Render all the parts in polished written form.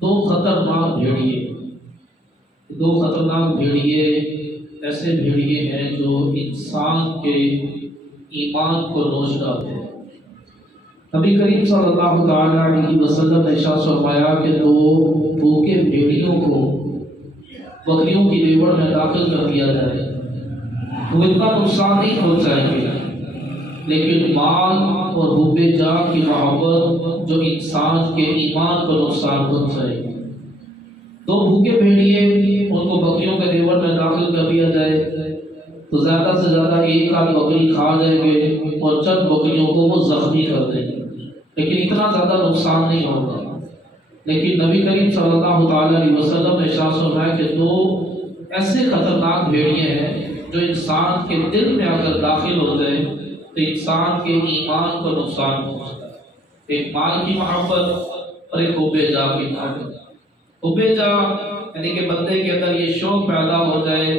دو خطرناک بھیڑیے ایسے بھیڑیے ہیں جو انسان کے ایمان کو نوچ ڈالتے ہیں۔ نبی کریم صلی اللہ تعالی علیہ وسلم نے ارشاد فرمایا کہ دو بھوکے بھیڑیوں کو بکریوں کی ریوڑ میں داخل کر دیا جائے، وہ اتنا نقصان نہیں پہنچائیں گے، لیکن مال اور حب جاہ کی محبت جو انسان کے ایمان کو نقصان پہنچائے گی۔ دو بھوکے بھیڑیے ان کو بکریوں کے ریوڑ میں داخل کر دیا جائے تو زیادہ سے زیادہ ایک آدھ بکری کھا جائیں گے اور چند بکریوں کو وہ زخمی کر دیں گے، لیکن اتنا زیادہ نقصان نہیں ہوگا۔ لیکن نبی کریم صلی اللہ تعالی علیہ وسلم نے ارشاد فرمایا کہ دو ایسے خطرناک بھیڑیے ہیں جو انسان کے دل میں اگر داخل ہو جائے تو انسان کے ایمان کو نقصان پہنچتا ہے۔ ایک مال کی محبت اور ایک حب جاہ کی محبت۔ حب جاہ یعنی کہ بندے کے اندر یہ شوق پیدا ہو جائے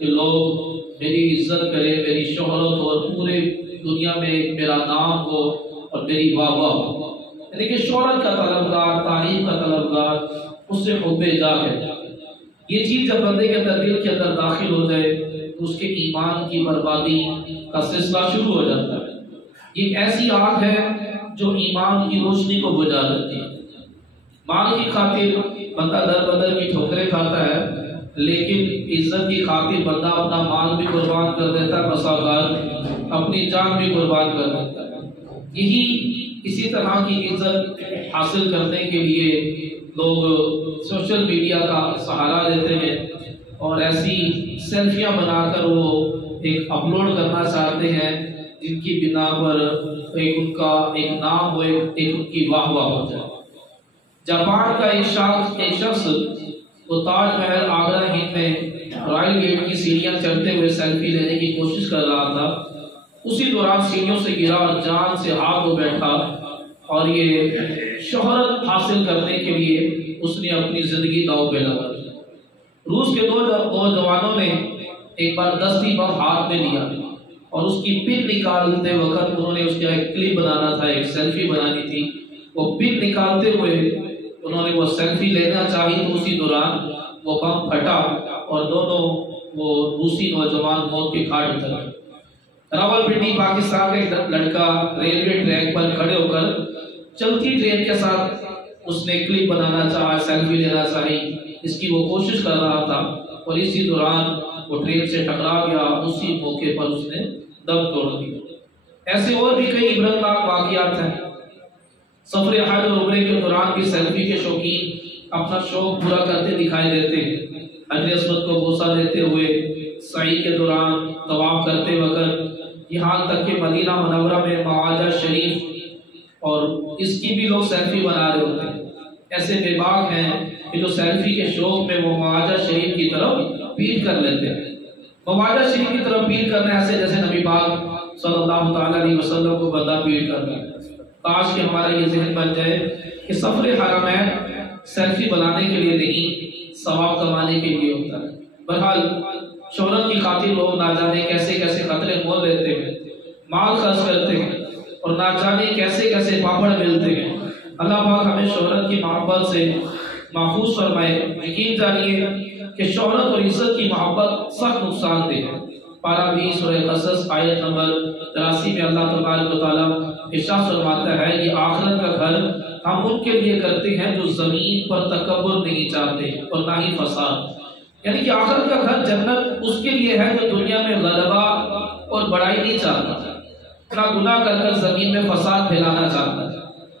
کہ لوگ میری عزت کرے، میری شہرت ہو، اور پورے دنیا میں میرا نام ہو اور میری واہ واہ ہو، یعنی کہ شہرت کا طلبگار، تعریف کا طلبگار، اس سے حب جاہ ہے۔ یہ چیز جب بندے کے اندر دل کے اندر داخل ہو جائے تو اس کے ایمان کی بربادی کا سلسلہ شروع ہو جاتا ہے۔ یہ ایسی آگ ہے جو ایمان کی روشنی کو بجھا دیتی ہے۔ مال کی خاطر بندہ در بدر کی ٹھوکریں کھاتا ہے، لیکن عزت کی خاطر بندہ اپنا مال بھی قربان کر دیتا ہے، بسا اوقات اپنی جان بھی قربان کر دیتا ہے۔ اسی طرح کی عزت حاصل کرنے کے لیے لوگ سوشل میڈیا کا سہارا لیتے ہیں اور ایسی سیلفیاں بنا کر وہ ایک اپلوڈ کرنا چاہتے ہیں جن کی بنا پر ان کا ایک نام ہو، ایک ان کی واہ واہ ہو جائے۔ جاپان کا ایک شخص وہ تاج محل آگرہ ہند میں رائل گیٹ کی سیڑھیاں چڑھتے ہوئے سیلفی لینے کی کوشش کر رہا تھا۔ اسی دوران سیڑھیوں سے گرا اور جان سے ہاتھ دھو بیٹھا، اور یہ شہرت حاصل کرنے کے لیے اس نے اپنی زندگی داؤ پہ لگا دی۔ روس کے دو جوانوں نے ایک بار دستی بم ہاتھ میں لیا اور اس کی پن نکالتے وقت انہوں نے اس کا ایک کلپ بنانا تھا، ایک سیلفی بنانی تھی۔ وہ پن نکالتے ہوئے انہوں نے وہ سیلفی لینا چاہی تو اسی دوران وہ بم پھٹا اور دونوں وہ روسی نوجوان موت کے گھاٹ اتر گئے۔ راولپنڈی پاکستان کا ایک لڑکا ریلوے ٹریک پر کھڑے ہو کر چلتی ٹرین کے ساتھ اس نے کلپ بنانا چاہا، سیلفی لینا چاہی، اس کی وہ کوشش کر رہا تھا اور اسی دوران وہ ٹرین سے ٹکرا گیا، اسی موقع پر اس نے دم توڑ دیا۔ ایسے اور بھی کئی عبرتناک واقعات ہیں۔ سفر حج اور عمرے کے دوران بھی سیلفی کے شوقین اپنا شوق پورا کرتے دکھائی دیتے ہیں۔ حجر اسود کو بوسہ دیتے ہوئے، سعی کے دوران، طواف کرتے وقت، یہاں تک کہ مدینہ منورہ میں معاجہ شریف اور اس کی بھی لوگ سیلفی بنا رہے ہوتے ہیں۔ ایسے بے باک ہیں کہ جو سیلفی کے شوق میں وہ معاجہ شریف کی طرف پیٹ کر لیتے ہیں۔ معاجہ شریف کی طرف پیٹ کرنا ایسے جیسے نبی پاک صلی اللہ تعالی علیہ وسلم کو بندہ پیٹ کر رہا ہے۔ کاش کہ ہمارا یہ ذہن بن جائے کہ سفر حرمین سیلفی بنانے کے لیے نہیں، ثواب کمانے کے لیے ہوتا ہے۔ بہرحال شہرت کی خاطر لوگ نہ جانے کیسے کیسے خطرے مول لیتے ہیں، مال خرچ کرتے ہیں اور نہ جانے کیسے کیسے پاپڑ ملتے ہیں۔ اللہ پاک ہمیں شہرت کی محبت سے محفوظ فرمائے۔ یقین جانیے کہ شہرت اور عزت کی محبت سخت نقصان دہ ہے۔ پارہ 20 سورہ قصص آیت نمبر 83 میں اللہ تبارک و تعالیٰ ارشاد فرماتا ہے، یہ آخرت کا گھر ہم ان کے لیے کرتے ہیں جو زمین پر تکبر نہیں چاہتے اور نہ ہی فساد۔ یعنی کہ آخرت کا گھر جنت اس کے لیے ہے جو دنیا میں غلبہ اور بڑائی نہیں چاہتا، نہ گناہ کر کر زمین میں فساد پھیلانا چاہتا ہے۔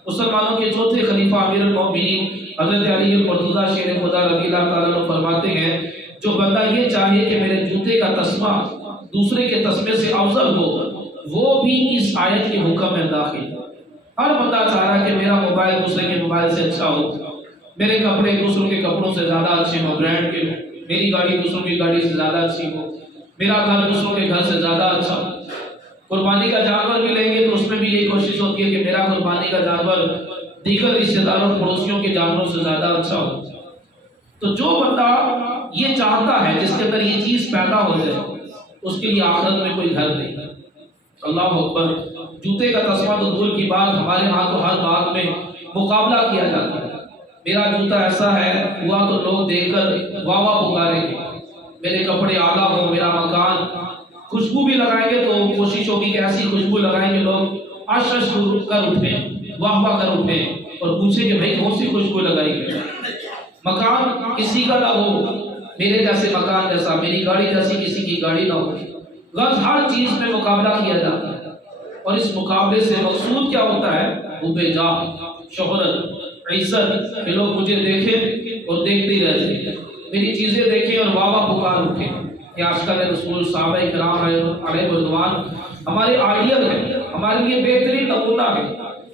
مسلمانوں کے چوتھے خلیفہ امیر المومنین حضرت علی المرتضیٰ شیر خدا رضی اللہ تعالیٰ عنہ فرماتے ہیں، جو بندہ یہ چاہے کہ میرے جوتے کا تسمہ دوسرے کے تسمے سے افضل ہو، وہ بھی اس آیت کے حکم میں داخل ہے۔ ہر بندہ چاہ رہا ہے کہ میرا موبائل دوسرے کے موبائل سے اچھا ہو، میرے کپڑے دوسروں کے کپڑوں سے زیادہ اچھے ہوں، برانڈ کے، میری گاڑی دوسروں کی گاڑی سے زیادہ اچھی ہو، میرا گھر دوسروں کے گھر سے زیادہ اچھا ہو۔ قربانی کا جانور بھی لیں گے تو اس میں بھی یہی کوشش ہوتی ہے کہ میرا قربانی کا جانور دیگر رشتہ داروں پڑوسیوں کے جانوروں سے زیادہ اچھا ہو۔ تو جو بندہ یہ چاہتا ہے، جس کے اندر یہ چیز پیدا ہو جائے، اس کے لیے آخرت میں کوئی گھر نہیں۔ اللہ اکبر۔ جوتے کا تسمہ تو دور کی بات، ہمارے ہاں تو ہر بات میں مقابلہ کیا جاتا ہے۔ میرا جوتا ایسا ہے ہوا تو لوگ دیکھ کر واہ واہ پکاریں گے، میرے کپڑے اعلیٰ ہو، میرا مکان، خوشبو بھی لگائیں گے تو کوشش ہوگی کہ ایسی خوشبو لگائیں گے لوگ عش عش کر اٹھیں، واہ واہ کر اٹھیں اور پوچھیں کہ بھائی کون سی خوشبو لگائی گئی۔ مکان کسی کا نہ ہو میرے جیسے مکان جیسا، میری گاڑی جیسی کسی کی گاڑی نہ ہو، غرض ہر چیز میں مقابلہ کیا جاتا ہے، اور اس مقابلے سے مقصود کیا ہوتا ہے؟ حب جاہ، شہرت، عزت، کہ لوگ مجھے دیکھیں اور دیکھتے ہی رہتے، میری چیزیں دیکھیں اور واہ واہ پکار اٹھیں۔ کہ عاشقان رسول صحابہ کرام علیہ رضوان ہمارے آئیڈیل ہیں، ہمارے لیے بہترین نمونہ ہے،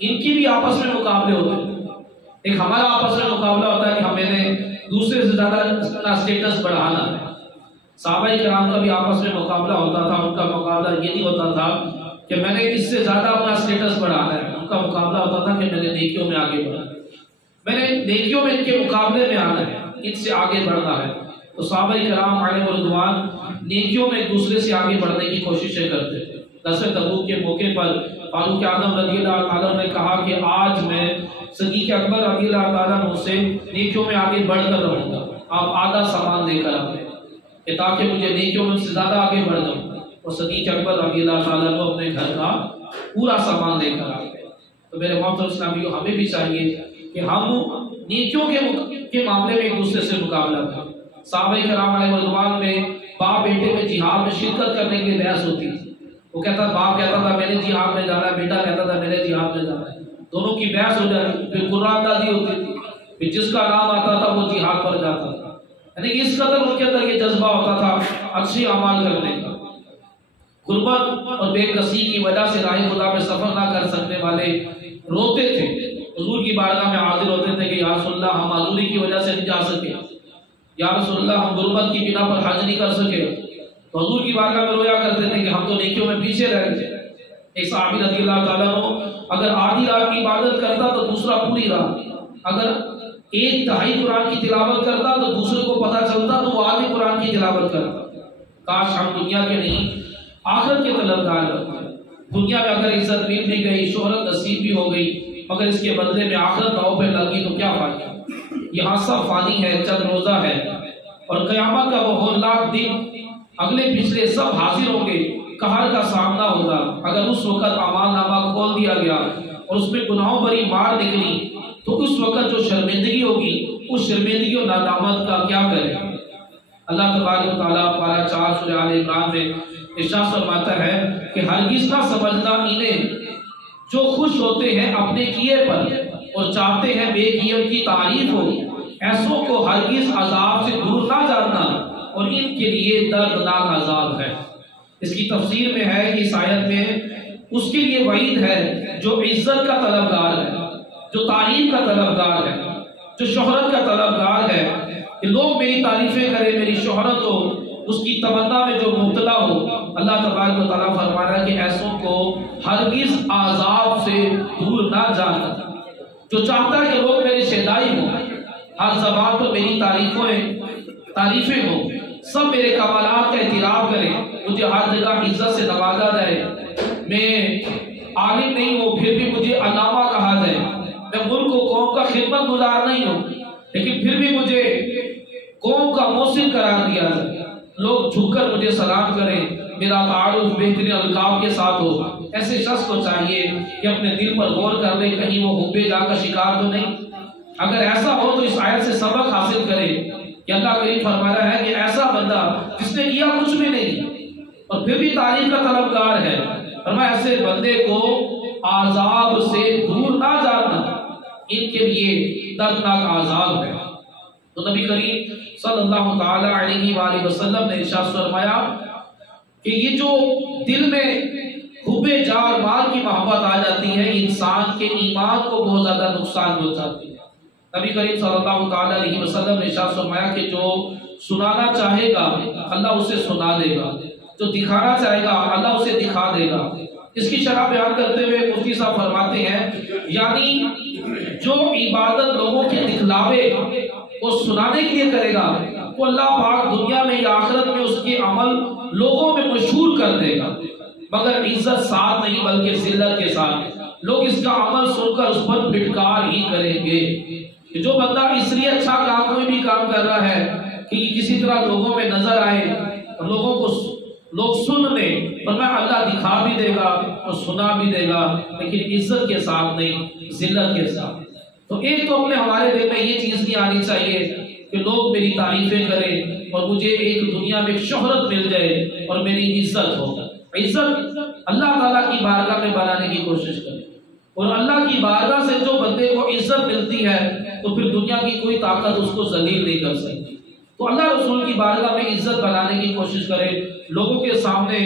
ان کی بھی آپس میں مقابلے ہوتے ہیں۔ ایک ہمارا آپس میں مقابلہ ہوتا ہے کہ ہمیں نے دوسرے سے زیادہ اپنا سٹیٹس بڑھانا ہے، صحابہ کرام کا بھی آپس میں مقابلہ ہوتا تھا، ان کا مقابلہ یہ نہیں ہوتا تھا کہ میں نے اس سے زیادہ اپنا سٹیٹس بڑھانا ہے، ان کا مقابلہ ہوتا تھا کہ میں نے نیکیوں میں آگے بڑھنا ہے، میں نے نیکیوں میں ان کے مقابلے میں آنا ہے، ان سے آگے بڑھنا ہے۔ تو صحابہ کرام علیہ رضوان نیکیوں میں ایک دوسرے سے آگے بڑھنے کی کوششیں کرتے تھے۔ غزوہ تبوک کے موقع پر فاروق اعظم رضی اللہ تعالیٰ نے کہا کہ آج میں صدیق اکبر رضی اللہ تعالیٰ عنہ سے نیکیوں میں آگے بڑھ کر رہوں گا، آپ آدھا سامان لے کر آئے کہ تاکہ مجھے نیکیوں میں سے زیادہ آگے بڑھ جاؤں، اور صدیق اکبر رضی اللہ تعالیٰ عنہ اپنے گھر کا پورا سامان لے کر آئے۔ تو میرے محترم اسلامیوں، ہمیں بھی چاہیے کہ ہم نیکیوں کے معاملے میں ایک دوسرے سے مقابلہ کریں۔ صحابہ کرام علیہ رضوان میں باپ بیٹے میں جہاد میں شرکت کرنے کے لیے بحث ہوتی تھی، وہ کہتا باپ کہتا تھا میں نے جہاد میں جانا ہے، بیٹا کہتا تھا میں نے جہاد میں جانا ہے، دونوں کی بحث ہو جاتی، پھر قرآن اندازی ہوتی تھی، پھر جس کا نام آتا تھا وہ جہاد پر جاتا تھا، یعنی اس قدر ان کے اندر یہ جذبہ ہوتا تھا اچھے اعمال کرنے کا۔ غربت اور بے کسی کی وجہ سے راہ خدا میں سفر نہ کر سکنے والے روتے تھے، حضور کی بارگاہ میں حاضر ہوتے تھے کہ یا رسول اللہ ہم معذوری کی وجہ سے نہیں جا سکے، یا رسول اللہ ہم غربت کی بنا پر حج نہیں کر سکے، تو حضور کی بارگاہ میں رویا کرتے تھے کہ ہم تو نیکیوں میں پیچھے رہ گئے۔ ایک صحابی رضی اللہ تعالیٰ عنہ اگر آدھی رات کی عبادت کرتا تو دوسرا پوری رات، اگر ایک دہائی قرآن کی تلاوت کرتا تو دوسرے کو پتہ چلتا تو وہ آدھی قرآن کی تلاوت کرتا۔ کاش ہم دنیا کے نہیں آخرت کے طلبگار بنتے۔ دنیا میں اگر عزت مل بھی گئی، شہرت نصیب بھی ہو گئی، مگر اس کے بدلے میں آخرت داؤ پہ لگی تو کیا فائدہ؟ یہاں سب فانی ہے، چند روزہ ہے، اور قیامت کا وہ ہولناک دن اگلے پچھلے سب حاضر ہوں گے، قہر کا سامنا ہوگا۔ اگر اس وقت اعمال نامہ کھول دیا گیا اور اس میں گناہوں بھری مار نکلی تو اس وقت جو شرمندگی ہوگی، اس شرمندگی اور ندامت کا کیا کرے؟ اللہ تبارک و تعالیٰ پارہ 4 سورہ آل عمران میں ارشاد فرماتا ہے کہ ہرگز نہ سمجھنا انہیں جو خوش ہوتے ہیں اپنے کیے پر اور چاہتے ہیں بے کیے کی تعریف ہو، ایسوں کو ہرگز عذاب سے دور نہ جاننا اور ان کے لیے دردناک عذاب ہے۔ اس کی تفسیر میں ہے کہ اس آیت میں اس کے لیے وعید ہے جو عزت کا طلبگار ہے، جو تعریف کا طلبگار ہے، جو شہرت کا طلبگار ہے، کہ لوگ میری تعریفیں کریں، میری شہرت ہو، اس کی تمنا میں جو مبتلا ہو۔ اللہ تبارک و تعالیٰ فرما رہا ہے کہ ایسوں کو ہرگز عذاب سے دور نہ جانا۔ جو چاہتا ہے کہ لوگ میرے شہدائی ہوں، ہر زبان پر میری تعریفیں ہوں، سب میرے کمالات کا اعتراف کریں، مجھے ہر جگہ عزت سے نوازا جائے، میں عالم نہیں ہوں پھر بھی مجھے علامہ کہا جائے، میں ملک و قوم کا خدمت گزار نہیں ہوں لیکن پھر بھی مجھے قوم کا موصل قرار دیا جائے، لوگ جھک کر مجھے سلام کریں، میرا تعارف بہترین القاب کے ساتھ ہو۔ ایسے شخص کو چاہیے کہ اپنے دل پر غور کر لے کہیں وہ حب جاہ کا شکار تو نہیں۔ اگر ایسا ہو تو اس آیت سے سبق حاصل کرے کہ اللہ کریم فرما رہا ہے کہ ایسا بندہ جس نے کیا کچھ بھی نہیں اور پھر بھی تعریف کا طلبگار ہے، فرمایا ایسے بندے کو عذاب سے دور نہ جانا، ان کے لیے دردناک عذاب ہے۔ تو نبی کریم صلی اللہ تعالی علیہ وآلہ وسلم نے ارشاد فرمایا کہ یہ جو دل میں حب جاہ اور مال کی محبت آ جاتی ہے، انسان کے ایمان کو بہت زیادہ نقصان پہنچاتی ہے۔ نبی کریم صلی اللہ تعالی علیہ وسلم نے ارشاد فرمایا کہ جو سنانا چاہے گا اللہ اسے سنا دے گا، جو دکھانا چاہے گا اللہ اسے دکھا دے گا۔ اس کی شرح بیان کرتے ہوئے مفتی صاحب فرماتے ہیں یعنی جو عبادت لوگوں کے دکھلاوے وہ سنانے کے لیے کرے گا وہ اللہ پاک دنیا میں یا آخرت میں اس کے عمل لوگوں میں مشہور کر دے گا، مگر عزت ساتھ نہیں بلکہ ذلت کے ساتھ۔ لوگ اس کا عمل سن کر اس پر پھٹکار ہی کریں گے۔ کہ جو بندہ اس لیے اچھا کام کوئی بھی کام کر رہا ہے کہ کسی طرح لوگوں میں نظر آئے اور لوگوں کو لوگ سن لیں، فرمایا اللہ دکھا بھی دے گا اور سنا بھی دے گا، لیکن عزت کے ساتھ نہیں، ذلت کے ساتھ۔ تو ایک تو اپنے ہمارے دل میں یہ چیز نہیں آنی چاہیے کہ لوگ میری تعریفیں کریں اور مجھے ایک دنیا میں شہرت مل جائے اور میری عزت ہو۔ عزت اللہ تعالیٰ کی بارگاہ میں بنانے کی کوشش کریں، اور اللہ کی بارگاہ سے جو بندے کو عزت ملتی ہے تو پھر دنیا کی کوئی طاقت اس کو ذلیل نہیں کر سکتی۔ تو اللہ رسول کی بارگاہ میں عزت بنانے کی کوشش کرے۔ لوگوں کے سامنے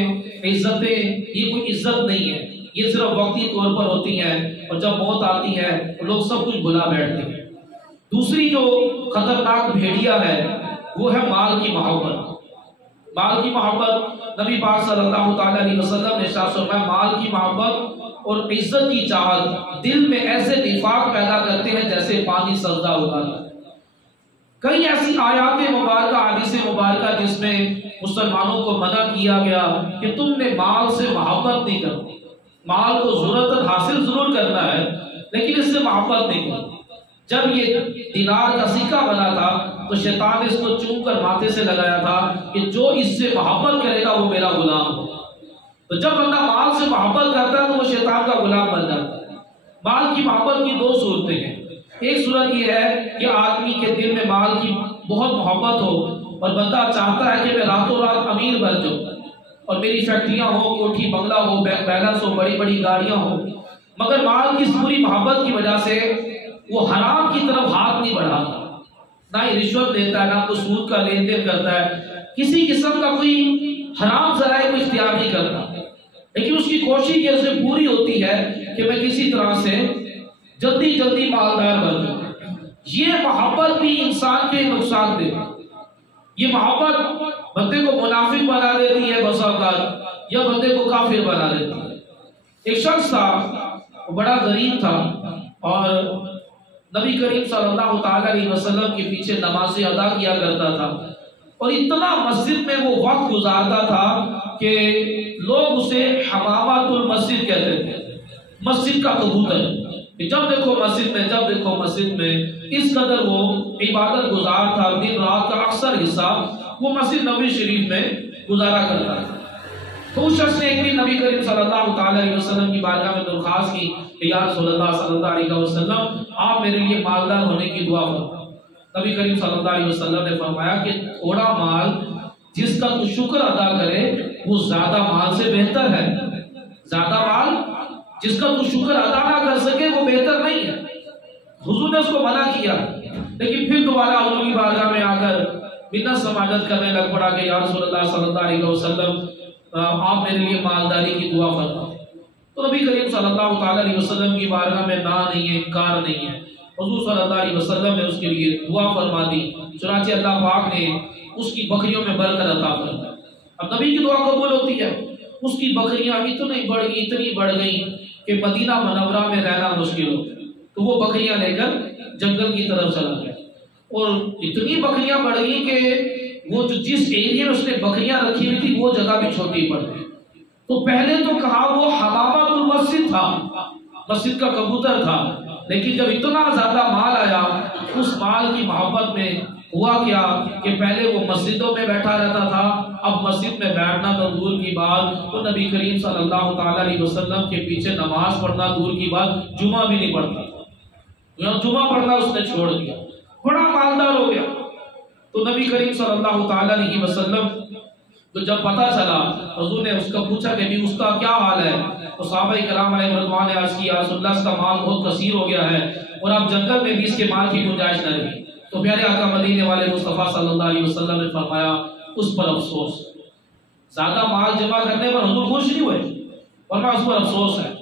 عزتیں یہ کوئی عزت نہیں ہے، یہ صرف وقتی طور پر ہوتی ہیں، اور جب موت آتی ہے تو لوگ سب کچھ بھلا بیٹھتے ہیں۔ دوسری جو خطرناک بھیڑیا ہے وہ ہے مال کی محبت۔ مال کی محبت، نبی پاک صلی اللہ تعالیٰ علیہ وسلم نے ارشاد فرمایا مال کی محبت اور عزت کی چاہت دل میں ایسے نفاق پیدا کرتے ہیں جیسے پانی سجدہ ہوتا ہے۔ کئی ایسی آیات مبارکہ، حدیث مبارکہ جس میں مسلمانوں کو منع کیا گیا کہ تم نے مال سے محبت نہیں کرنی، مال کو ضرورت حاصل ضرور کرنا ہے لیکن اس سے محبت نہیں کرنی۔ جب یہ دینار کا سکہ بنا تھا تو شیطان نے اس کو چوم کر ماتھے سے لگایا تھا کہ جو اس سے محبت کرے گا وہ میرا غلام ہو۔ تو جب بندہ مال سے محبت کرتا ہے تو وہ شیطان کا غلام بن جاتا ہے۔ مال کی محبت کی دو صورتیں ہیں۔ ایک صورت یہ ہے کہ آدمی کے دل میں مال کی بہت محبت ہو اور بندہ چاہتا ہے کہ میں راتوں رات امیر بن جاؤں اور میری فیکٹریاں ہوں، کوٹھی بنگلہ ہو، بینک بیلنس ہو، بڑی بڑی گاڑیاں ہوں، مگر مال کی پوری محبت کی وجہ سے وہ حرام کی طرف ہاتھ نہیں بڑھاتا، نہ ہی رشوت دیتا ہے، نہ کوئی سود کا لین دین کرتا ہے، کسی قسم کا کوئی حرام ذرائع کو اختیار نہیں کرتا، لیکن اس کی کوشش یہ سے پوری ہوتی ہے کہ میں کسی طرح سے جلدی جلدی مالدار بن جاؤں۔ یہ محبت بھی انسان کے نقصان دہ، یہ محبت بندے کو منافق بنا دیتی ہے بسا اوقات، یا بندے کو کافر بنا دیتی ہے۔ ایک شخص تھا، وہ بڑا غریب تھا اور نبی کریم صلی اللہ تعالیٰ علیہ وسلم کے پیچھے نمازیں ادا کیا کرتا تھا، اور اتنا مسجد میں وہ وقت گزارتا تھا کہ لوگ اسے حمامات المسجد کہتے تھے، مسجد کا کبوتر۔ جب دیکھو مسجد میں، جب دیکھو مسجد میں، اس قدر وہ عبادت گزار تھا، دن رات کا اکثر حصہ وہ مسجد نبوی شریف میں گزارا کرتا تھا۔ تو اس شخص نے ایک دن نبی کریم صلی اللہ تعالیٰ علیہ وسلم کی بارگاہ میں درخواست کی کہ یا رسول اللہ صلی اللہ علیہ وسلم آپ میرے لیے مالدار ہونے کی دعا فرمائیں۔ نبی کریم صلی اللہ علیہ وسلم نے فرمایا کہ تھوڑا مال جس کا تو شکر ادا کرے وہ زیادہ مال سے بہتر ہے، زیادہ مال جس کا تو شکر ادا نہ کر سکے وہ بہتر نہیں ہے۔ حضور نے اس کو منع کیا، لیکن پھر دوبارہ حضور کی بارگاہ میں آ کر منت سماجت کرنے لگ پڑا کہ یا رسول اللہ صلی اللہ علیہ وسلم آپ میرے لیے مالداری کی دعا فرمائیں۔ تو نبی کریم صلی اللہ تعالیٰ علیہ وسلم کی بارگاہ میں نہ نہیں ہے، انکار نہیں ہے، حضور صلی اللہ علیہ وسلم نے اس کے لیے دعا فرما دی، چنانچہ اللہ پاک نے اس کی بکریوں میں برکت عطا فرمائی۔ اب نبی کی دعا قبول ہوتی ہے، اس کی بکریاں اتنی بڑھ گئیں کہ مدینہ منورہ میں رہنا مشکل ہو گیا، تو وہ بکریاں لے کر جنگل کی طرف چلا گیا، اور اتنی بکریاں بڑھ گئی کہ وہ جس ایریا میں اس نے بکریاں رکھی ہوئی تھی وہ جگہ بھی چھوٹی پڑ گئی۔ تو پہلے تو کہا وہ حمامات المسجد تھا، مسجد کا کبوتر تھا، لیکن جب اتنا زیادہ مال آیا اس مال کی محبت میں ہوا کیا کہ پہلے وہ مسجدوں میں بیٹھا رہتا تھا، اب مسجد میں بیٹھنا تو دور کی بات، تو نبی کریم صلی اللہ تعالیٰ علیہ وسلم کے پیچھے نماز پڑھنا دور کی بات، جمعہ بھی نہیں پڑھتا تھا، جمعہ پڑھنا اس نے چھوڑ دیا، بڑا مالدار ہو گیا۔ تو نبی کریم صلی اللہ تعالیٰ علیہ وسلم تو جب پتا چلا، حضور نے اس کا پوچھا کہ بھی اس کا کیا حال ہے، تو صحابہ کرام علیہ رضوان نے عرض کیا رسول اللہ اس کا مال بہت کثیر ہو گیا ہے اور اب جنگل میں بھی اس کے مال کی گنجائش نہ رہی۔ تو پیارے آقا مدینے والے مصطفیٰ صلی اللہ علیہ وسلم نے فرمایا اس پر افسوس، زیادہ مال جمع کرنے پر حضور خوش نہیں ہوئے، ورنہ اس پر افسوس ہے۔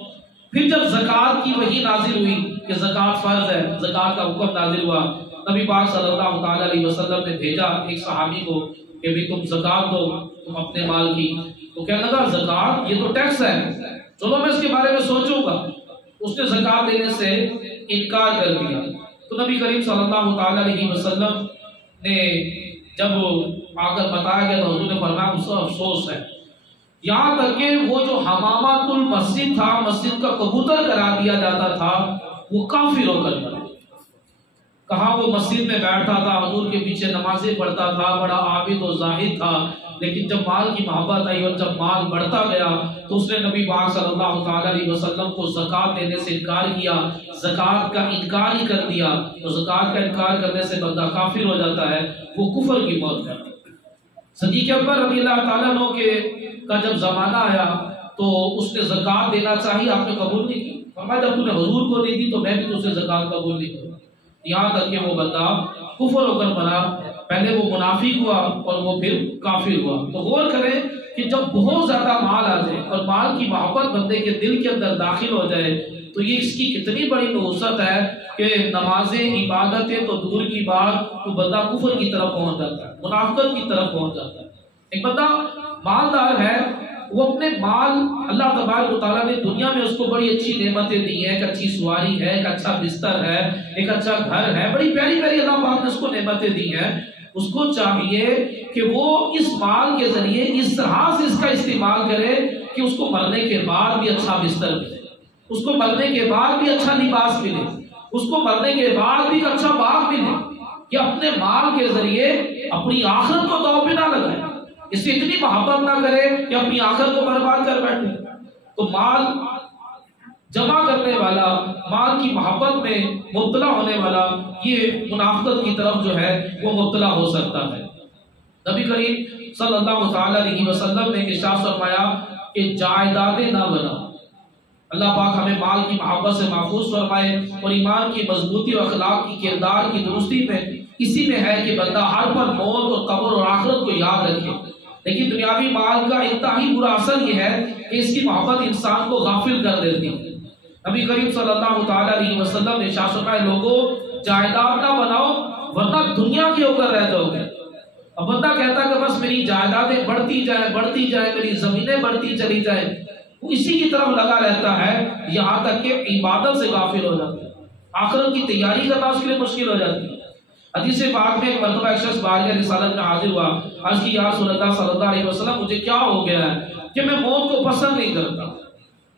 پھر جب زکوٰۃ کی وحی نازل ہوئی کہ زکوٰۃ فرض ہے، زکوٰۃ کا حکم نازل ہوا، نبی پاک صلی اللہ تعالیٰ علیہ وسلم نے بھیجا ایک صحابی کو کہ بھی تم زکوٰۃ دو تم اپنے مال کی، تو کہنے لگا زکوٰۃ یہ تو ٹیکس ہے، چلو میں اس کے بارے میں سوچوں گا۔ اس نے زکوٰۃ دینے سے انکار کر دیا۔ تو نبی کریم صلی اللہ تعالیٰ علیہ وسلم نے جب آ کر بتایا گیا تو حضور نے فرمایا اس کا افسوس ہے، یہاں تک کہ وہ جو حمامات المسجد تھا، مسجد کا کبوتر قرار دیا جاتا تھا، وہ کافر ہو کر مرا۔ کہاں وہ مسجد میں بیٹھتا تھا، حضور کے پیچھے نمازیں پڑھتا تھا، بڑا عابد و زاہد تھا، لیکن جب مال کی محبت آئی اور جب مال بڑھتا گیا تو اس نے نبی پاک صلی اللہ تعالی علیہ وسلم کو زکوٰۃ دینے سے انکار کیا، زکوٰۃ کا انکار ہی کر دیا۔ تو زکوٰۃ کا انکار کرنے سے بندہ کافر ہو جاتا ہے، وہ کفر کی موت ہے۔ صدیق اکبر رضی اللہ تعالیٰ عنہ کا جب زمانہ آیا تو اس نے زکوٰۃ دینا چاہی، آپ نے قبول نہیں کی۔ فرمایا جب تو نے حضور کو نہیں دی تو میں بھی تجھ سے زکوٰۃ قبول نہیں کروں، یہاں تک کہ وہ بندہ کفر ہو کر مرا۔ پہلے وہ منافق ہوا اور وہ پھر کافر ہوا۔ تو غور کریں کہ جب بہت زیادہ مال آ جائے اور مال کی محبت بندے کے دل کے اندر داخل ہو جائے تو یہ اس کی کتنی بڑی نحوست ہے کہ نمازیں، عبادتیں تو دور کی بات، تو بندہ کفر کی طرف پہنچ جاتا ہے، منافقت کی طرف پہنچ جاتا ہے۔ ایک بندہ مالدار ہے، وہ اپنے مال، اللہ تبارک و تعالیٰ نے دنیا میں اس کو بڑی اچھی نعمتیں دی ہیں، ایک اچھی سواری ہے، ایک اچھا بستر ہے، ایک اچھا گھر ہے، بڑی پیاری پیاری اللہ پاک نے اس کو نعمتیں دی ہیں۔ اس کو چاہیے کہ وہ اس مال کے ذریعے اس طرح سے اس کا استعمال کرے کہ اس کو مرنے کے بعد بھی اچھا بستر ملے، اس کو مرنے کے بعد بھی اچھا لباس ملے، اس کو مرنے کے بعد بھی اچھا باغ ملے، کہ اپنے مال کے ذریعے اپنی آخرت کو داؤ پہ نہ لگائے، اس سے اتنی محبت نہ کرے کہ اپنی آخرت کو برباد کر بیٹھے۔ تو مال جمع کرنے والا، مال کی محبت میں مبتلا ہونے والا، یہ منافقت کی طرف جو ہے وہ مبتلا ہو سکتا ہے۔ نبی کریم صلی اللہ تعالی علیہ وسلم نے ارشاد فرمایا کہ جائیدادیں نہ بناؤ۔ اللہ پاک ہمیں مال کی محبت سے محفوظ فرمائے، اور ایمان کی مضبوطی اور اخلاق کی کردار کی درستی میں اسی میں ہے کہ بندہ ہر پل موت اور قبر اور آخرت کو یاد رکھے۔ لیکن دنیاوی مال کا انتہائی برا اثر یہ ہے کہ اس کی محبت انسان کو غافل کر دیتی ہے۔ نبی کریم صلی اللہ تعالی علیہ وسلم نے ارشاد فرمایا لوگوں جائیداد نہ بناؤ ورنہ دنیا کے اوپر رہ جاؤ گے۔ اب بندہ کہتا ہے کہ بس میری جائیدادیں بڑھتی جائیں، میری زمینیں بڑھتی چلی جائیں، وہ اسی کی طرف لگا رہتا ہے یہاں تک کہ عبادت سے غافل ہو جاتا ہے، آخرت کی تیاری کرنا اس کے لیے مشکل ہو جاتی ہے۔ حدیث پاک میں ایک مرتبہ ایک شخص بارگاہ رسالت میں حاضر ہوا، عرض کی یا رسول اللہ صلی اللہ علیہ وسلم مجھے کیا ہو گیا ہے کہ میں موت کو پسند نہیں کرتا۔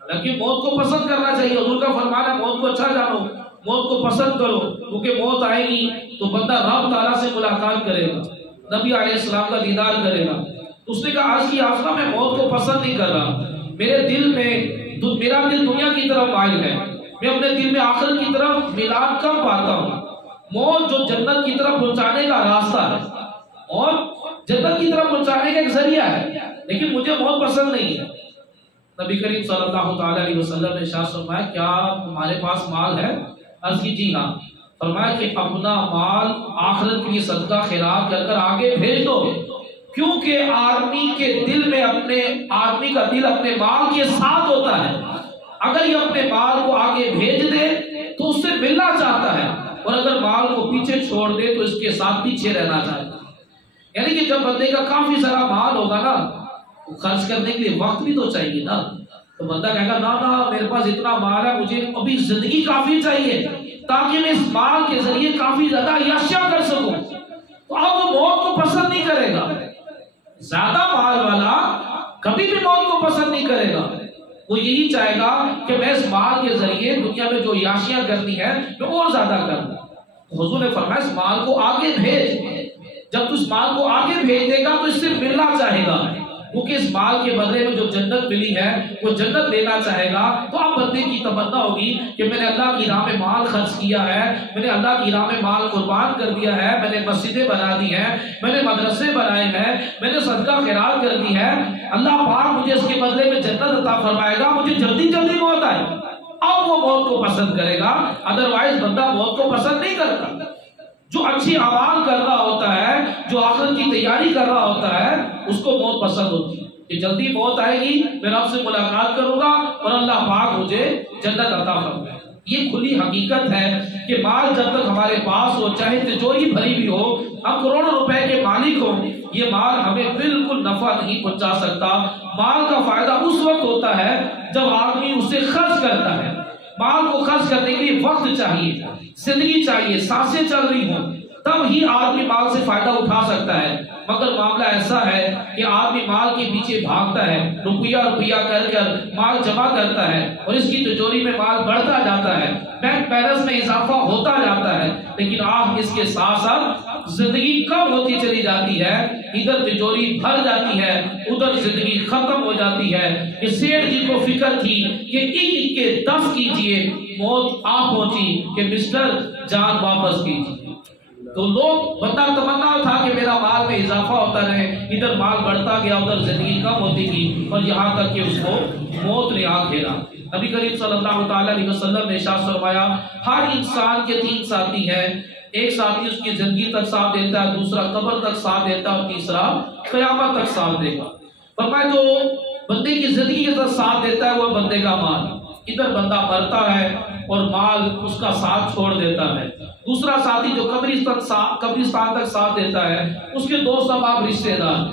حالانکہ موت کو پسند کرنا چاہیے، حضور کا فرمان ہے موت کو اچھا جانو، موت کو پسند کرو، کیونکہ موت آئے گی تو بندہ رب تعالیٰ سے ملاقات کرے گا، نبی علیہ السلام کا دیدار کرے گا۔ اس نے کہا عرض کی آسنا میں موت کو پسند نہیں کر رہا، میرے دل میں میرا دل دنیا کی طرف مائل ہے، میں اپنے دل میں آخرت کی طرف میلاد کم پاتا ہوں۔ موت جو جنت کی طرف پہنچانے کا راستہ ہے، اور جنت کی طرف پہنچانے کا ایک ذریعہ ہے، لیکن مجھے موت پسند نہیں ہے۔ نبی کریم صلی اللہ تعالی علیہ وسلم نے ارشاد فرمایا کیا تمہارے پاس مال ہے؟ عرض کی جی ہاں۔ فرمایا کہ اپنا مال آخرت کے لیے صدقہ خیرات کر کر آگے بھیج دو، کیونکہ آدمی کا دل اپنے مال کے ساتھ ہوتا ہے، اگر یہ اپنے مال کو آگے بھیج دے تو اس سے ملنا چاہتا ہے، اور اگر مال کو پیچھے چھوڑ دے تو اس کے ساتھ پیچھے رہنا چاہتا ہے۔ یعنی کہ جب بندے کا کافی سارا مال ہوگا نا، خرچ کرنے کے لیے وقت بھی تو چاہیے نا، تو بندہ کہے گا نا میرے پاس اتنا مال ہے، مجھے ابھی زندگی کافی چاہیے تاکہ میں اس مال کے ذریعے کافی زیادہ عیاشیاں کر سکوں، تو اب وہ موت کو پسند نہیں کرے گا۔ زیادہ مال والا کبھی بھی موت کو پسند نہیں کرے گا، وہ یہی چاہے گا کہ میں اس مال کے ذریعے دنیا میں جو عیاشیاں کرنی ہے میں اور زیادہ کروں۔ حضور نے فرمایا اس مال کو آگے بھیج، جب تو اس مال کو آگے بھیج دے گا تو اس سے ملنا چاہے گا، کیونکہ اس مال کے بدلے میں جو جنت ملی ہے وہ جنت لینا چاہے گا۔ تو اب بندے کی تمنا ہوگی کہ میں نے اللہ کی راہ میں مال خرچ کیا ہے، میں نے اللہ کی راہ میں مال قربان کر دیا ہے، میں نے مسجدیں بنا دی ہیں، میں نے مدرسے بنائے ہیں، میں نے صدقہ خیرات کر دی ہے، اللہ پاک مجھے اس کے بدلے میں جنت عطا فرمائے گا، مجھے جلدی جلدی موت آئے، اب وہ موت کو پسند کرے گا۔ ادروائز بندہ موت کو پسند نہیں کرتا۔ جو اچھی اعمال کر رہا ہوتا ہے، جو آخرت کی تیاری کر رہا ہوتا ہے، اس کو موت پسند ہوتی ہے کہ جلدی موت آئے گی، میں رب سے ملاقات کروں گا اور اللہ پاک مجھے جنت عطا فرمائے۔ یہ کھلی حقیقت ہے کہ مال جب تک ہمارے پاس ہو، چاہے تجوری بھری بھی ہو، ہم کروڑوں روپے کے مالک ہوں، یہ مال ہمیں بالکل نفع نہیں پہنچا سکتا۔ مال کا فائدہ اس وقت ہوتا ہے جب آدمی اسے خرچ کرتا ہے۔ مال کو خرچ کرنے کے لیے وقت چاہیے، زندگی چاہیے، سانسیں چل رہی ہوں، تب ہی آدمی مال سے فائدہ اٹھا سکتا ہے۔ مگر معاملہ ایسا ہے کہ آدمی مال کے پیچھے بھاگتا ہے، روپیہ روپیہ کر کر مال جمع کرتا ہے اور اس کی تجوری میں مال بڑھتا جاتا ہے، بینک بیلنس میں اضافہ ہوتا جاتا ہے، لیکن آپ اس کے ساتھ ساتھ زندگی کم ہوتی چلی جاتی ہے، ادھر تجوری بھر جاتی ہے، ادھر زندگی ختم ہو جاتی ہے۔ کہ سیٹھ جی کو فکر تھی کہ ایک کے 10 کیجئے، موت آ پہنچی کہ مسٹر جان واپس کیجئے۔ تو لوگ بندہ تمنا تھا کہ میرا مال میں اضافہ ہوتا رہے، ادھر مال بڑھتا گیا، ادھر زندگی کم ہوتی تھی، اور یہاں تک کہ اس کو موت نے آ گھیرا۔ نبی کریم صلی اللہ تعالی علیہ وسلم نے ارشاد فرمایا ہر انسان کے 3 ساتھی ہیں، ایک ساتھی اس کی زندگی تک ساتھ دیتا ہے، دوسرا قبر تک ساتھ دیتا ہے، اور تیسرا قیامت تک ساتھ دے گا۔ فرمایا جو بندے کی زندگی کے ساتھ دیتا ہے وہ بندے کا مال، ادھر بندہ مرتا ہے اور مال اس کا ساتھ چھوڑ دیتا ہے۔ دوسرا ساتھی جو قبرستان تک ساتھ دیتا ہے، اس کے 2 سباب رشتے دار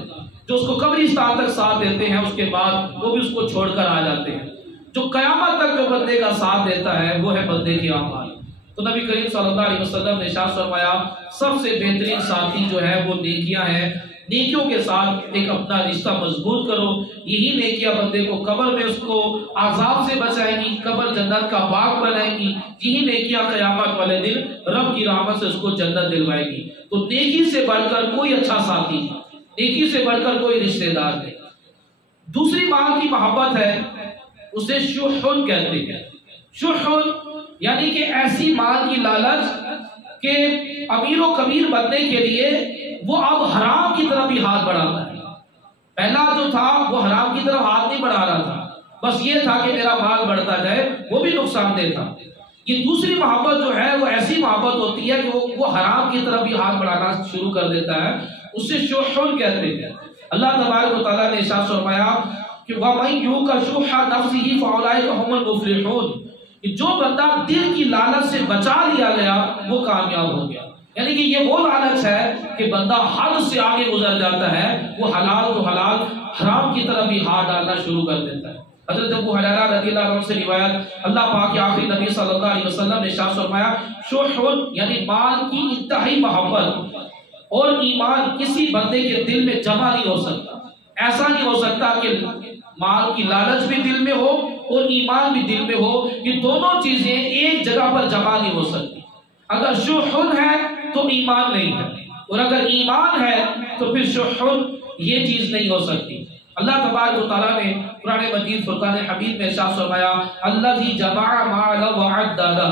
جو اس کو قبرستان تک ساتھ دیتے ہیں، اس کے بعد وہ بھی اس کو چھوڑ کر آ جاتے ہیں۔ جو قیامت تک جو بندے کا ساتھ دیتا ہے وہ ہے بندے کے اعمال۔ تو نبی کریم صلی اللہ علیہ وسلم نے ارشاد فرمایا سب سے بہترین ساتھی جو ہے وہ نیکیاں ہیں، نیکیوں کے ساتھ ایک اپنا رشتہ مضبوط کرو، یہی نیکیاں بندے کو قبر میں اس کو عذاب سے بچائیں گی، قبر جنت کا باغ بنائیں گی، یہی نیکیاں قیامت والے دن رب کی رحمت سے اس کو جنت دلوائے گی۔ تو نیکی سے بڑھ کر کوئی اچھا ساتھی نہیں، نیکی سے بڑھ کر کوئی رشتہ دار نہیں۔ دوسری مال کی محبت ہے، اسے شحن کہتے ہیں۔ شحن یعنی کہ ایسی مال کی لالچ کہ امیر و کبیر بننے کے لیے وہ اب حرام کی طرف بھی ہاتھ بڑھاتا ہے۔ پہلا جو تھا وہ حرام کی طرف ہاتھ نہیں بڑھا رہا تھا، بس یہ تھا کہ میرا مال بڑھتا جائے، وہ بھی نقصان دہ تھا۔ یہ دوسری محبت جو ہے وہ ایسی محبت ہوتی ہے کہ وہ حرام کی طرف بھی ہاتھ بڑھانا شروع کر دیتا ہے، اسے شحن کہتے ہیں۔ اللہ تبارک و تعالیٰ نے ارشاد فرمایا کہ وَمَن يُوقَ شُحَّ نَفْسِهِ فَأُولَٰئِكَ هُمُ الْمُفْلِحُونَ، کہ جو بندہ دل کی لالچ سے بچا لیا گیا وہ کامیاب ہو گیا۔ یعنی کہ یہ وہ لالچ ہے کہ بندہ حد سے آگے گزر جاتا ہے، وہ حلال تو حلال، حرام کی طرف بھی ہاتھ ڈالنا شروع کر دیتا ہے۔ حضرت ابو ہریرہ رضی اللہ عنہ سے روایت، اللہ پاک کے آخری نبی صلی اللہ علیہ وسلم نے ارشاد فرمایا شحن یعنی مال کی انتہائی محبت اور ایمان کسی بندے کے دل میں جمع نہیں ہو سکتا۔ ایسا نہیں ہو سکتا کہ مال کی لالچ بھی دل میں ہو اور ایمان بھی دل میں ہو، یہ دونوں چیزیں ایک جگہ پر جمع نہیں ہو سکتی۔ اگر شحن ہے تو ایمان نہیں ہے، اور اگر ایمان ہے تو پھر شحن یہ چیز نہیں ہو سکتی۔ اللہ تبارک و تعالیٰ نے قرآن مجید فرقان حمید میں ارشاد فرمایا الذی جمع مالا وعددا،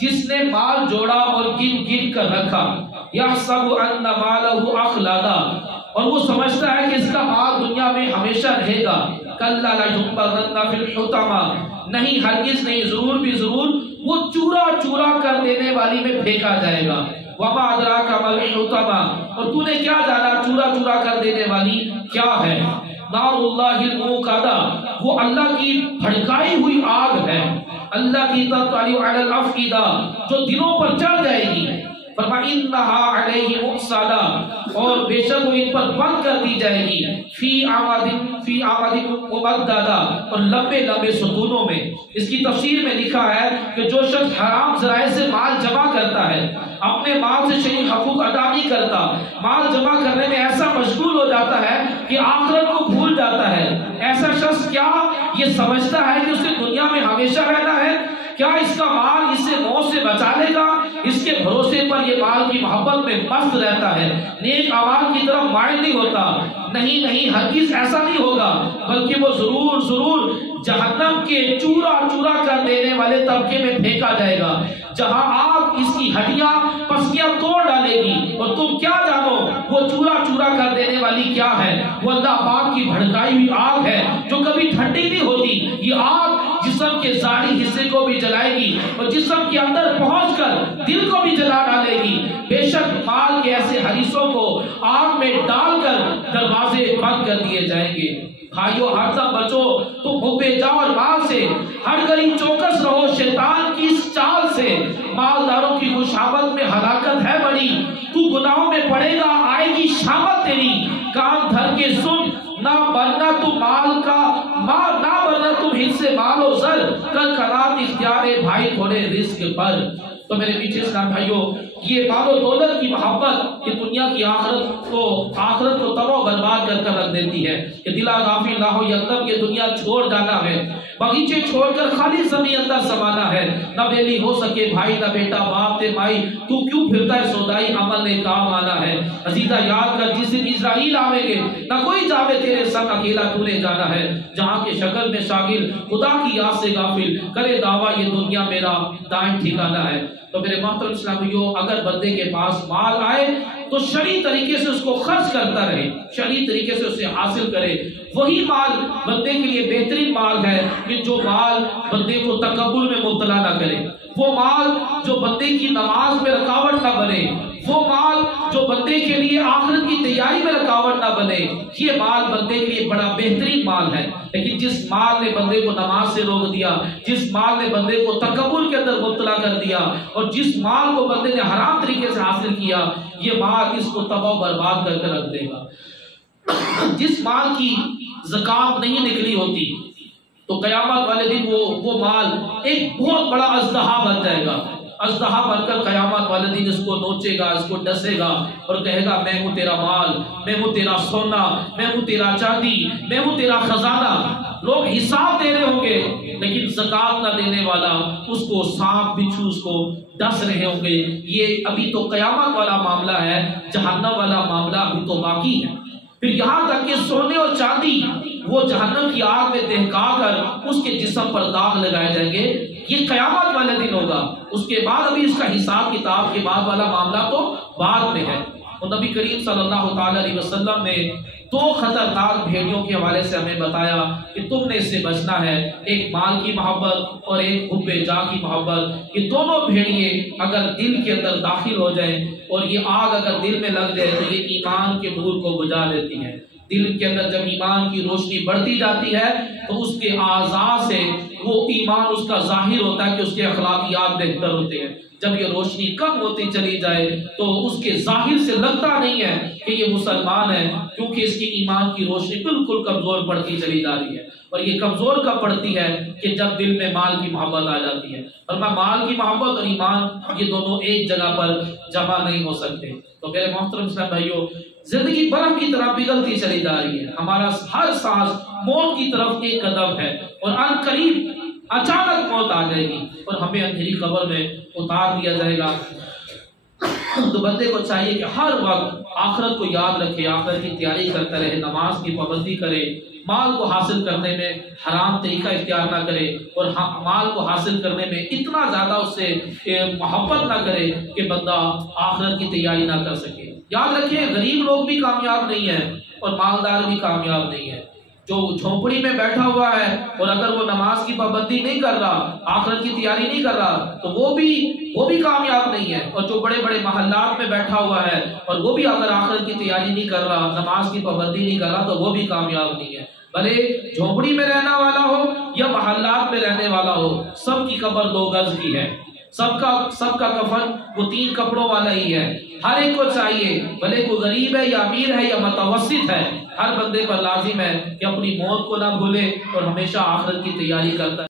جس نے مال جوڑا اور گن گن کر رکھا، یحسب ان مالہ اخلدا، اور وہ سمجھتا ہے کہ اس کا مال دنیا میں ہمیشہ رہے گا، کلا لینبذن فی الحطمہ، نہیں ہرگز نہیں، ضرور بھی ضرور وہ چورا چورا کر دینے والی میں پھینکا جائے گا۔ وما ادراک ما الحطمہ، اور تو نے کیا جانا چورا چورا کر دینے والی کیا ہے؟ نار اللہ الموقدہ، وہ اللہ کی بھڑکائی ہوئی آگ ہے، اللہ کی تطلع علی الافئدہ، جو دلوں پر چڑھ جائے گی۔ فَإِنَّهَا عَلَيْهِ مُؤْصَدَةٌ، اور بے شک وہ ان پر بند کر دی جائے گی، فی عَمَدٍ مُمَدَّدَةٍ، اور لمبے لمبے ستونوں میں۔ اس کی تفسیر میں لکھا ہے کہ جو شخص حرام ذرائع سے مال جمع کرتا ہے، اپنے مال سے شرعی حقوق ادا نہیں کرتا، مال جمع کرنے میں ایسا مشغول ہو جاتا ہے کہ آخرت کو بھول جاتا ہے، ایسا شخص کیا یہ سمجھتا ہے کہ اسے دنیا میں ہمیشہ رہنا ہے؟ کیا اس کا مال اس سے موت سے بچا لے گا؟ اس کے بھروسے پر یہ مال کی محبت میں مست رہتا ہے، نیک اعمال کی طرف مائل نہیں ہوتا۔ نہیں نہیں، ہرگز ایسا نہیں ہوگا، بلکہ وہ ضرور ضرور جہنم کے چورا چورا کر دینے والے طبقے میں پھینکا جائے گا، جہاں آگ اس کی ہڈیاں پسلیاں توڑ ڈالے گی، اور تم کیا جانو وہ چورا چورا کر دینے والی کیا ہے؟ وہ اللہ پاک کی بھڑکائی ہوئی آگ ہے جو کبھی ٹھنڈی نہیں ہوتی۔ یہ آگ جسم کے ظاہری حصے کو بھی جلائے گی اور جسم کے اندر پہنچ کر دل کو بھی جلا ڈالے گی۔ بے شک مال کے ایسے حریصوں کو آگ میں ڈال کر دروازے بند کر دیے جائیں گے۔ بھائیو ہر دم بچو تم حب جاہ اور مال سے، ہر گھڑی چوکس رہو شیطان کی اس چال سے۔ مالداروں کی خوشامد میں ہلاکت ہے بڑی، تو گناہوں میں پڑے گا آئے گی شامت تیری۔ کان دھر کے سن، نہ بننا تم مال کا مال، نہ بننا تم ہن سے مال و زر، کل کلام اختیار بھائی تھوڑے رزق پر۔ تو میرے پیچھے اسلام بھائیو، یہ مال و دولت کی محبت یہ دنیا کی آخرت کو تباہ و برباد کر کر رکھ دیتی ہے کہ دلا غافل نہ ہو یکدم یہ دنیا چھوڑ جانا ہے، باغیچے چھوڑ کر خالی زمین اندر سمانا ہے، نہ بیلی ہو سکے بھائی نہ بیٹا باپ تے مائی، تو کیوں پھرتا ہے سودائی عمل نے کام آنا ہے۔ عزیزہ یاد کر جس دن اسرائیل آویں گے نہ کوئی جاوے تیرے ساتھ، اکیلا تو نے جانا ہے، جہاں کے شکل میں شاغل خدا کی یاد سے غافل کرے دعویٰ یہ دنیا میرا دائم ٹھکانہ ہے۔ تو میرے محترم اسلامیوں، اگر بندے کے پاس مال آئے تو شرعی طریقے سے اس کو خرچ کرتا رہے، شرعی طریقے سے اسے حاصل کرے، وہی مال بندے کے لیے بہترین مال ہے کہ جو مال بندے کو تکبر میں مبتلا نہ کرے، وہ مال جو بندے کی نماز میں رکاوٹ نہ بنے، وہ مال جو بندے کے لیے آخرت کی تیاری میں رکاوٹ نہ بنے، یہ مال بندے کے لیے بڑا بہترین مال ہے۔ لیکن جس مال نے بندے کو نماز سے روک دیا، جس مال نے بندے کو تکبر کے اندر مبتلا کر دیا، اور جس مال کو بندے نے حرام طریقے سے حاصل کیا، یہ مال اس کو تباہ و برباد کر کے رکھ دے گا۔ جس مال کی زکات نہیں نکلی ہوتی تو قیامت والے دن وہ مال ایک بہت بڑا اژدہا بن جائے گا، اژدہا بن کر قیامت والے دن اس کو نوچے گا، اس کو ڈسے گا اور کہے گا میں ہوں تیرا مال، میں ہوں تیرا سونا، میں ہوں تیرا چاندی، میں ہوں تیرا خزانہ۔ لوگ حساب دے رہے ہوں گے لیکن زکات نہ دینے والا اس کو سانپ بچھو اس کو ڈس رہے ہوں گے۔ یہ ابھی تو قیامت والا معاملہ ہے، جہنم والا معاملہ ابھی تو باقی ہے۔ پھر یہاں تک کہ سونے اور چاندی وہ جہنم کی آگ میں دہکا کر اس کے جسم پر داغ لگائے جائیں گے، یہ قیامت والے دن ہوگا۔ اس کے بعد ابھی اس کا حساب کتاب کے بعد والا معاملہ تو بعد میں ہے۔ اور نبی کریم صلی اللہ تعالی علیہ وسلم نے دو خطرناک بھیڑیوں کے حوالے سے ہمیں بتایا کہ تم نے اس سے بچنا ہے، ایک مال کی محبت اور ایک حب جاہ کی محبت۔ یہ دونوں بھیڑیے اگر دل کے اندر داخل ہو جائیں اور یہ آگ اگر دل میں لگ جائے تو یہ ایمان کے نور کو بجھا دیتی ہے۔ دل کے اندر جب ایمان کی روشنی بڑھتی جاتی ہے تو اس کے اعضاء سے وہ ایمان اس کا ظاہر ہوتا ہے کہ اس کے اخلاقیات بہتر ہوتے ہیں۔ جب یہ روشنی کم ہوتی چلی جائے تو اس کے ظاہر سے لگتا نہیں ہے کہ یہ مسلمان ہے، کیونکہ اس کی ایمان کی روشنی بالکل کمزور پڑتی چلی جا رہی ہے۔ اور یہ کمزور کب پڑتی ہے کہ جب دل میں مال کی محبت آ جاتی ہے، اور مال کی محبت اور ایمان یہ دونوں ایک جگہ پر جمع نہیں ہو سکتے۔ تو میرے محترم اسلام بھائیوں، زندگی برف کی طرح پگھلتی چلی جا رہی ہے، ہمارا ہر سانس موت کی طرف ایک قدم ہے، اور ان قریب اچانک موت آ جائے گی اور ہمیں اندھیری قبر میں اتار دیا جائے گا۔ تو بندے کو چاہیے کہ ہر وقت آخرت کو یاد رکھے، آخرت کی تیاری کرتا رہے، نماز کی پابندی کرے، مال کو حاصل کرنے میں حرام طریقہ اختیار نہ کرے، اور مال کو حاصل کرنے میں اتنا زیادہ اس سے محبت نہ کرے کہ بندہ آخرت کی تیاری نہ کر سکے۔ یاد رکھیں، غریب لوگ بھی کامیاب نہیں ہیں اور مالدار بھی کامیاب نہیں ہے۔ جو جھونپڑی میں بیٹھا ہوا ہے اور اگر وہ نماز کی پابندی نہیں کر رہا، آخرت کی تیاری نہیں کر رہا، تو وہ بھی کامیاب نہیں ہے۔ اور جو بڑے بڑے محلات میں بیٹھا ہوا ہے اور وہ بھی اگر آخرت کی تیاری نہیں کر رہا، نماز کی پابندی نہیں کر رہا، تو وہ بھی کامیاب نہیں ہے۔ بھلے جھونپڑی میں رہنا والا ہو یا محلات میں رہنے والا ہو، سب کی قبر 2 گز کی ہے، سب کا کفن وہ 3 کپڑوں والا ہی ہے۔ ہر ایک کو چاہیے، بھلے کوئی غریب ہے یا امیر ہے یا متوسط ہے، ہر بندے پر لازم ہے کہ اپنی موت کو نہ بھولے اور ہمیشہ آخرت کی تیاری کرتا ہے۔